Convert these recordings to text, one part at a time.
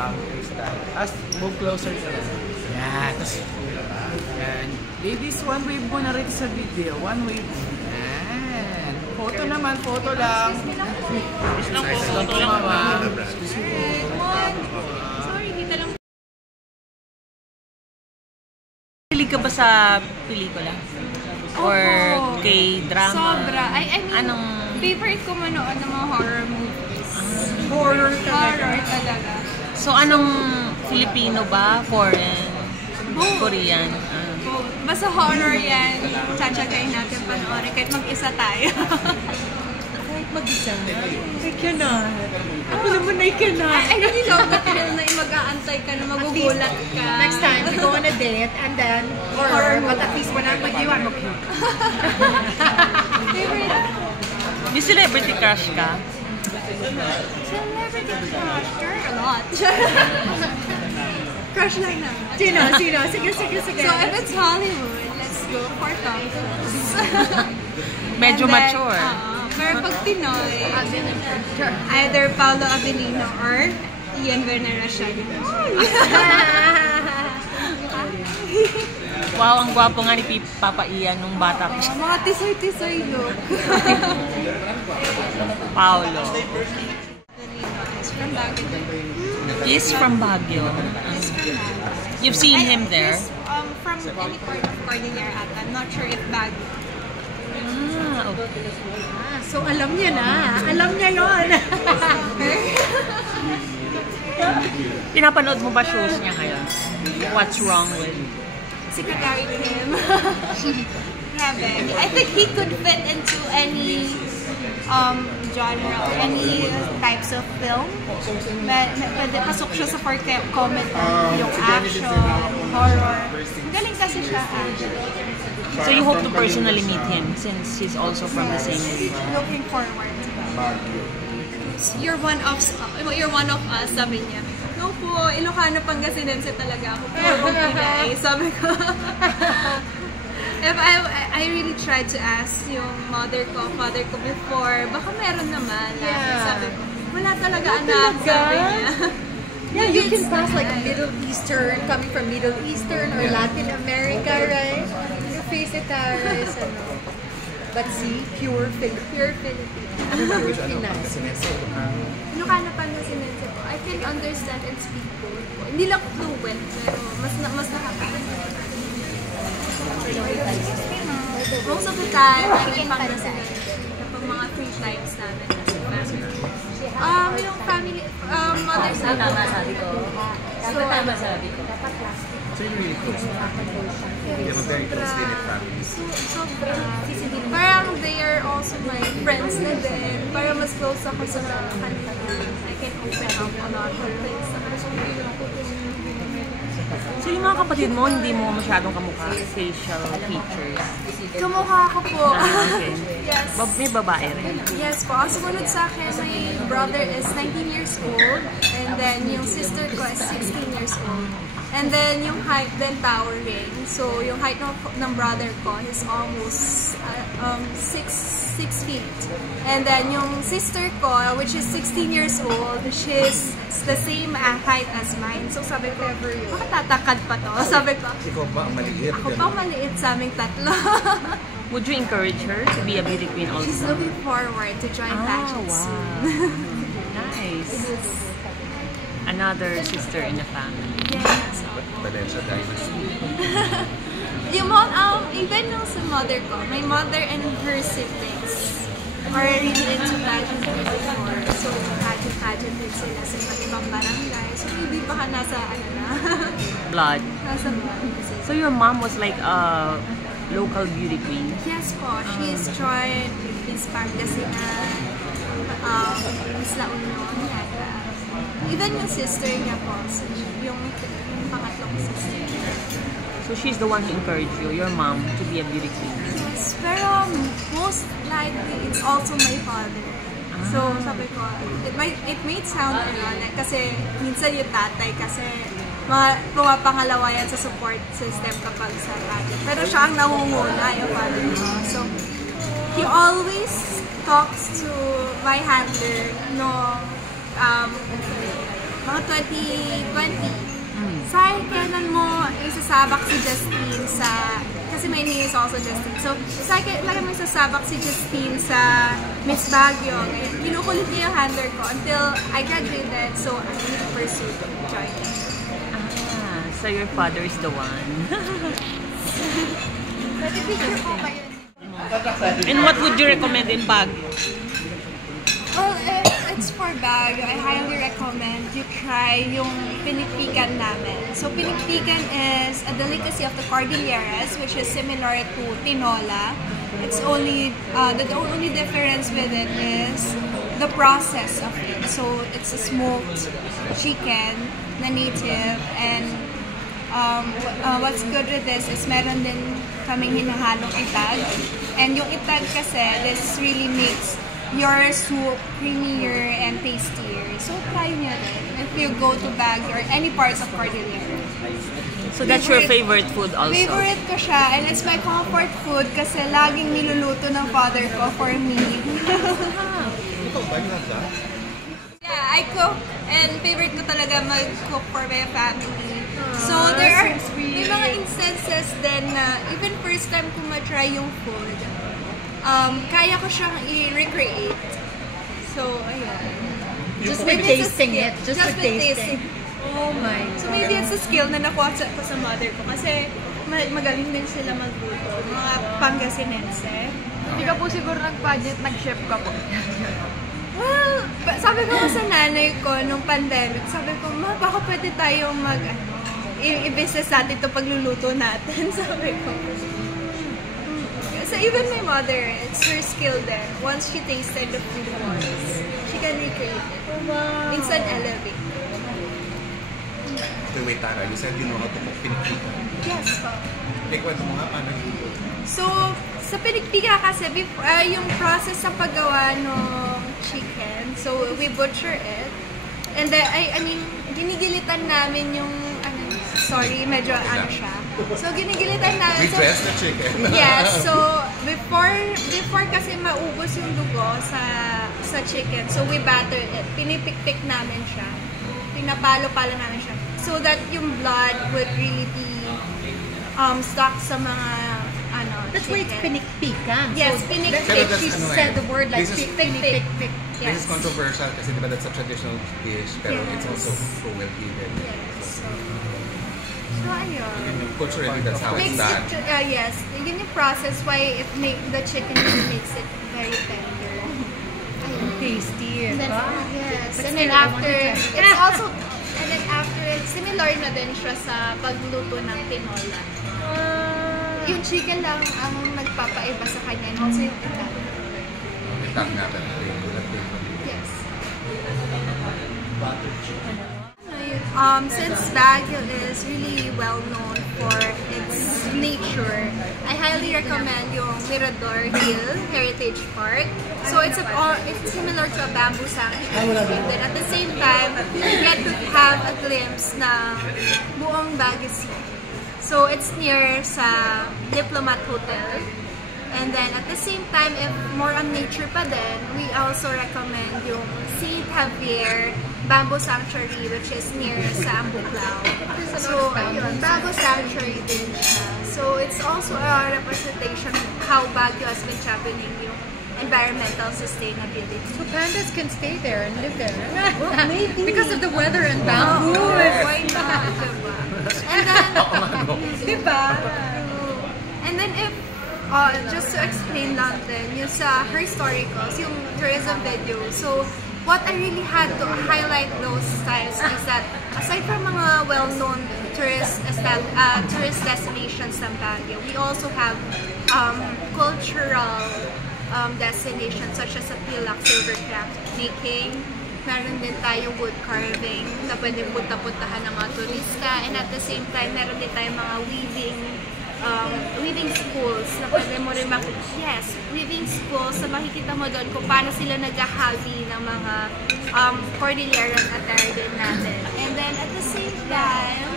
mom face tayo. As, move closer to us. Yan. Tapos, yan. Ladies, one wave mo na rin sa video. One wave. Yan. Photo naman, photo lang. Photo lang, mama. Sorry, dito lang. Hilig ka ba sa pelikula? Or K-drama? Sobra. I mean, anong favorite ko manood ng mga horror movies. horror Horror talaga. So, anong Filipino ba? Foreign? Both. Korean? Basta horror yan, tsatsagayin natin panoorin kahit mag-isa tayo. Kahit mag-isa? I cannot. Ako naman I cannot. I really love the thrill na mag-aantay ka na magugulat ka. Next time, we go on a date and then horror, but at least when I'm with you, I'm okay. Favorite? May celebrity crush ka? Celebrity crush? Sure, a lot. Crush lang na. Sino? Sige. So if it's Hollywood, let's go for Tom Cruise. Medyo And then, mature. Pero pag Pinoy, either Paolo Abilino or Ian Veneracion. Wow, ang gwapo nga ni Papa Ian nung bata pa siya. Mga tisoy-tisoy look. Paolo. From Baguio. He's from Baguio. You've seen him there? From any part of Cordillera at I'm not sure if Baguio. Okay. So, alam niya na. Alam niya yun. Pinapanood mo ba shows niya ngayon? What's wrong with? Secretary Kim. Grabe. I think he could fit into any genre or any types of film. Pwede pasok siya sa comedy, yung action, horror. Galing kasi siya actually. So you hope to personally meet him since he's also from the same area? Looking forward to that. You're one of us, sabi niya. No po, Ilocano Pangasinense talaga ako. Puro Pinay. Sabi ko. If I really tried to ask yung father ko before, baka meron naman. Sabi ko, wala talaga anak, sabi niya. Yeah, you can pass like Middle Eastern, coming from Middle Eastern or Latin America, right? Your face it is, but see, pure Filipino. Pure Filipino. Ilocano Pangasinense po. I can understand and speak both po. Hindi lang fluent, pero mas nakaka-understand. Most of the time, I can Pangasinan kapag mga free times namin as a family. Yung family, mother side. Tama sabi ko. Tama sabi ko. So you're really close. You're very close din at families. So, parang they are also my friends na din. Parang mas close ako sa kanila. I can open up a lot of things. So yung mga kapatid mo, hindi mo masyadong kamukha? Facial features? Kamukha ako po. Okay. Yes. May babae rin? Yes po. Ang sumunod sa akin, my brother is 19 years old. And then yung sister ko is 16 years old. And then yung height then towering. So yung height ng brother ko is almost 6 feet. And then yung sister ko, which is 16 years old, she's the same height as mine. So sabi ko, baka tatakad pa to. Sabi ko, Ikaw ba ang maliit? ako pa maliit sa aming tatlo. Would you encourage her to be a beauty queen also? She's looking forward to join pageant soon. Nice. Another sister in the family. Yes. Valencia Dynasty. Even yung sa mother ko, my mother and her siblings are really into pageantry before. So, pageant din sila sa ibang barangay. So, maybe baka nasa, Blood. nasa blood. So your mom was like a local beauty queen? Yes po. She's tried Miss Pangasinan, Miss La Union, yata. Even yung sister niya po, so yung pangatlong sister. So she's the one who encouraged you, your mom, to be a beauty queen? Yes, pero most likely, it's also my father. So, sabi ko, it may sound ironic kasi minsan yung tatay kasi pumapangalawa yan sa support system kapag sa tatay. Pero siya ang nangunguna, yung father ko. So, he always talks to my handler no mga 2020. Sa kailan mo isasabak si Justine sa, kasi my name is also Justine, so sa kailan mo isasabak si Justine sa Miss Baguio. Ngayon, kinukulit niya yung handler ko until I graduated, so I really pursued joining. So your father is the one. Pwede picture ko kayo. And what would you recommend in Baguio? Well, it's for Baguio. I highly recommend you try yung pinikpikan namin. So, pinikpikan is a delicacy of the Cordilleras, which is similar to tinola. It's only, the only difference with it is the process of it. So, it's a smoked chicken na native, and what's good with this is meron din kaming hinahalong itag. And yung itag kasi, this really makes your soup creamier and tastier. So, try nyo rin if you go to Baguio or any parts of Cordillera. So that's your favorite food also? Favorite ko siya, and it's my comfort food kasi laging niluluto ng father ko for me. Yeah, I cook, and favorite ko talaga mag-cook for my family. So, there are may mga instances then na even first time ko ma-try yung food, kaya ko siyang i-recreate. So, ayun. Just with tasting it. Just with tasting. Oh my God. So, maybe it's a skill na nakuha ko sa mother ko. Kasi magaling din sila magluto. Mga Pangasinense. Hindi ka po siguro nag-budget, nag-chef ka po. Well, sabi ko sa nanay ko nung pandemic, sabi ko, ma, baka pwede tayong i-business natin ito pagluluto natin. Sabi ko. So even my mother, it's her skill then. Once she tasted the food once, she can recreate it. Wow. Instant elevate. Wait, Tara, you said you know how to cook pinikpika. Yes, po. Kwento mo nga paano yung So, sa pinikpika kasi, yung process sa paggawa ng chicken, so we butcher it. And then, I mean, ginigilitan namin yung, sorry, medyo siya. So, ginigilitan namin. we dress the chicken. Yes, so before kasi maubos yung dugo sa chicken, so we batter it. Pinipikpik namin siya. Pinapalo-palo namin siya. So that yung blood would really be stuck sa mga That's chicken. why it's pinikpikan. Yes, so, pinikpik. She said the word like pinikpik. This is controversial kasi diba that's a traditional dish pero it's also so well eaten. Yes. So, ayun. Culturally, that's how it's done. Yes, yun yung process why the chicken really makes it very tender. Tasty. And then, yes. But And then still, I after, want to try. it's also, and then after, similar na din siya sa pagluto ng tinola. Yung chicken lang ang nagpapaiba sa kanya, and also yung itag. Itag natin. Yes. Since Baguio is really well known for its nature, I highly recommend yung Mirador Hill Heritage Park. So it's similar to a bamboo sanctuary. And then at the same time, you get to have a glimpse ng buong Baguio City. So it's near sa Diplomat Hotel. And then at the same time, if more on nature pa din, we also recommend yung St. Javier Bamboo Sanctuary, which is near sa Ambuclao. So, ayun, Bamboo Sanctuary din siya. So, it's also a representation of how Baguio has been championing yung environmental sustainability. So pandas can stay there and live there. Maybe. Because of the weather and bamboo. Why not? Diba? And then, Diba? And then if, just to explain natin, yung sa her historicals, yung tourism video. So, what I really had to highlight those styles is that aside from mga well-known tourist destinations ng Baguio, we also have cultural destinations such as sa Pilak silver craft making. Meron din tayong wood carving na pwede punta-puntahan ng mga turista, and at the same time, meron din tayong mga weaving schools na pwede mo rin weaving schools na makikita mo doon kung paano sila nag-hobby ng mga Cordilleran attire din natin. And then at the same time,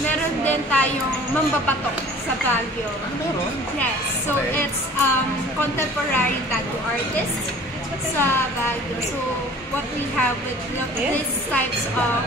meron din tayong mambapatok sa Baguio. Meron? Yes. So it's contemporary tattoo artist. sa Baguio. So what we have with these types of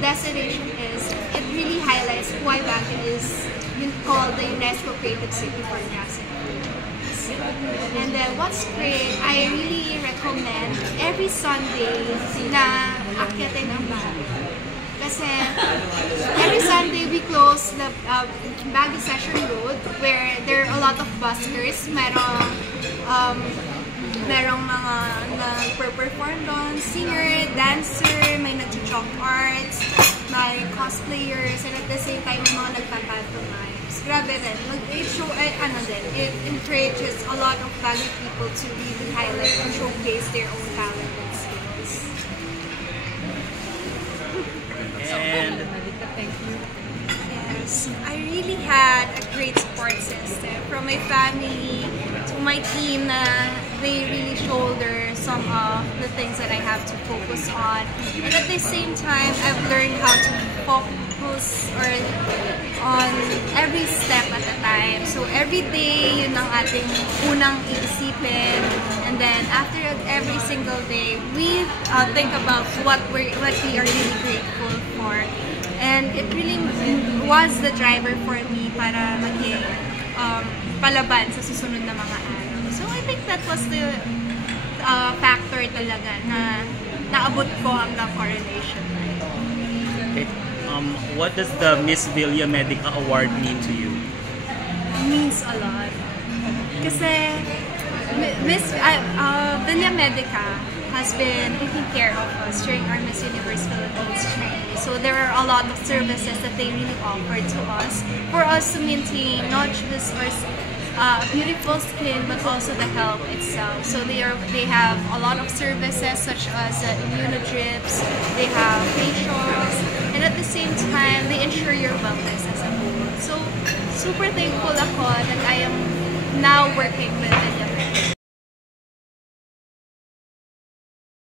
destination is it really highlights why Baguio is called the UNESCO Creative City for Jazz and Philippines. And then what's great, I really recommend every Sunday na akyatin ang Baguio. Kasi every Sunday we close the Baguio Session Road where there are a lot of buskers. Merong mga nag-perform doon, singer, dancer, may nag-chalk arts, may cosplayers, and at the same time may mga nagpapantomimes. Grabe rin. It encourages a lot of Baguio people to really highlight and showcase their own talent and skills. And Yes, I really had a great support system from my family to my team na they really shoulder some of the things that I have to focus on. And at the same time, I've learned how to focus on every step at a time. So every day, yun ang ating unang iisipin. And then after every single day, we think about what we are really grateful for. And it really was the driver for me para maging palaban sa susunod na mga araw. So I think that was the factor talaga na naabot ko hanggang coronation. okay, what does the Miss Villa Medica Award mean to you? It means a lot. Kasi Miss Villa Medica has been taking care of us during our Miss Universe Philippines training. So there are a lot of services that they really offer to us for us to maintain not just our beautiful skin but also the health itself. So they have a lot of services such as immunodrips, they have facials, and at the same time they ensure your wellness as a whole. So super thankful ako that I am now working with